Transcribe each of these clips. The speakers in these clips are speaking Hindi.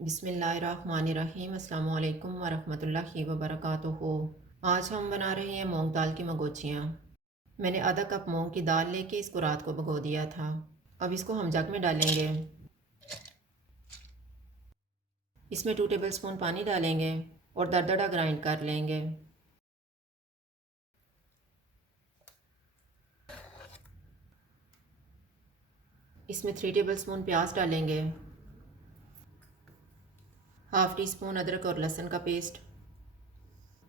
बिस्मिल्लाहिर्रहमानिर्रहीम अस्सलामु अलैकुम वरहमतुल्लाहि वबरकातुहू। आज हम बना रहे हैं मूंग दाल की मगोचियाँ। मैंने आधा कप मूंग की दाल लेके इसको रात को भिगो दिया था। अब इसको हम जग में डालेंगे। इसमें 2 टेबलस्पून पानी डालेंगे और दरदरा ग्राइंड कर लेंगे। इसमें 3 टेबलस्पून प्याज डालेंगे, हाफ़ टी स्पून अदरक और लहसुन का पेस्ट,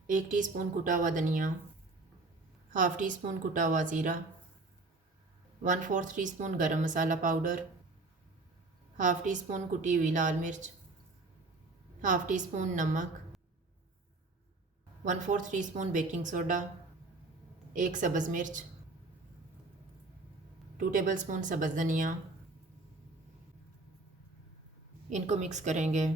1 टीस्पून कुटा हुआ धनिया, हाफ़ टी स्पून कुटा हुआ ज़ीरा, 1/4 टीस्पून गरम मसाला पाउडर, हाफ़ टी स्पून कुटी हुई लाल मिर्च, हाफ़ टी स्पून नमक, 1/4 टीस्पून बेकिंग सोडा, 1 सब्ज़ मिर्च, 2 टेबलस्पून सब्ज़ धनिया। इनको मिक्स करेंगे।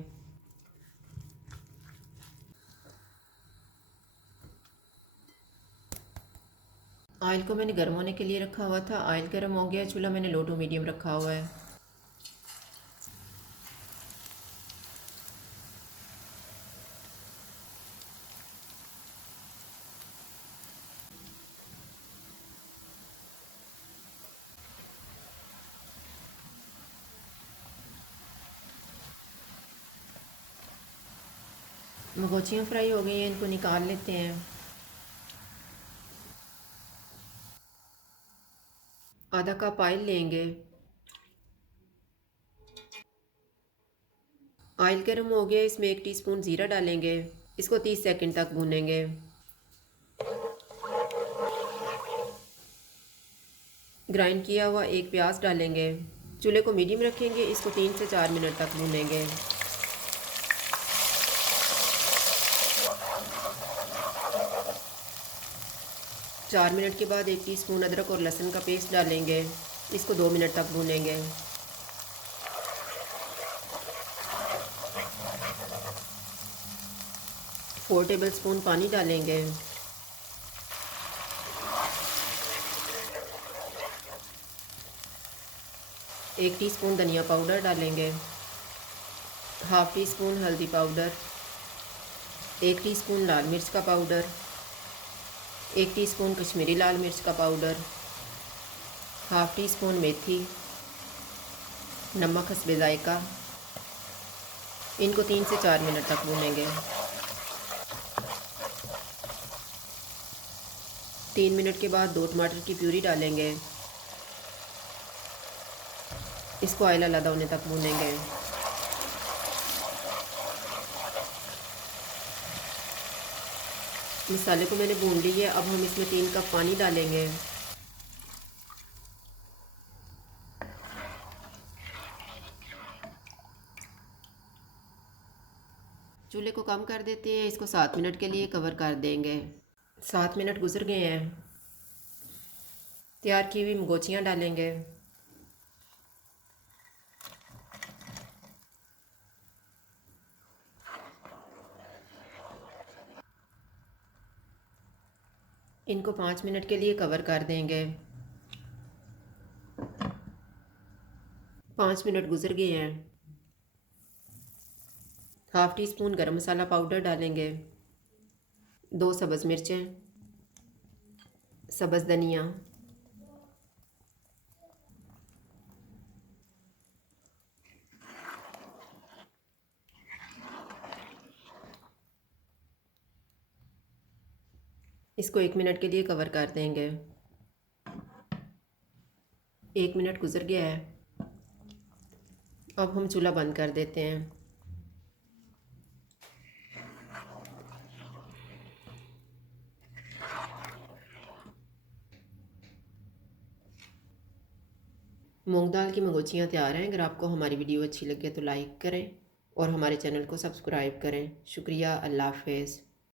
ऑयल को मैंने गर्म होने के लिए रखा हुआ था। ऑयल गर्म हो गया। चूल्हा मैंने लो टू मीडियम रखा हुआ है। मगोचियाँ फ्राई हो गई हैं, इनको निकाल लेते हैं। आधा कप ऑयल लेंगे। ऑयल गर्म हो गया, इसमें 1 टीस्पून ज़ीरा डालेंगे। इसको 30 सेकंड तक भूनेंगे। ग्राइंड किया हुआ 1 प्याज डालेंगे। चूल्हे को मीडियम रखेंगे। इसको 3 से 4 मिनट तक भूनेंगे। चार मिनट के बाद 1 टीस्पून अदरक और लहसुन का पेस्ट डालेंगे। इसको 2 मिनट तक भूनेंगे। 4 टेबलस्पून पानी डालेंगे। एक टीस्पून धनिया पाउडर डालेंगे, हाफ़ टी स्पून हल्दी पाउडर, 1 टीस्पून लाल मिर्च का पाउडर, 1 टीस्पून कश्मीरी लाल मिर्च का पाउडर, हाफ़ टी स्पून मेथी, नमक हस्बे ज़ायका। इनको 3 से 4 मिनट तक भूनेंगे। 3 मिनट के बाद 2 टमाटर की प्यूरी डालेंगे। इसको ऑयल अलग होने तक भूनेंगे। मसाले को मैंने भून ली है। अब हम इसमें 3 कप पानी डालेंगे। चूल्हे को कम कर देते हैं। इसको 7 मिनट के लिए कवर कर देंगे। 7 मिनट गुजर गए हैं। तैयार की हुई मगोचियाँ डालेंगे। इनको 5 मिनट के लिए कवर कर देंगे। 5 मिनट गुजर गए हैं। हाफ़ टी स्पून गरम मसाला पाउडर डालेंगे, 2 सब्ज़ मिर्चें, सब्ज़ धनिया, इसको 1 मिनट के लिए कवर कर देंगे। 1 मिनट गुजर गया है। अब हम चूल्हा बंद कर देते हैं। मूंग दाल की मगोचियाँ तैयार हैं। अगर आपको हमारी वीडियो अच्छी लगे तो लाइक करें और हमारे चैनल को सब्सक्राइब करें। शुक्रिया। अल्लाह हाफ़िज़।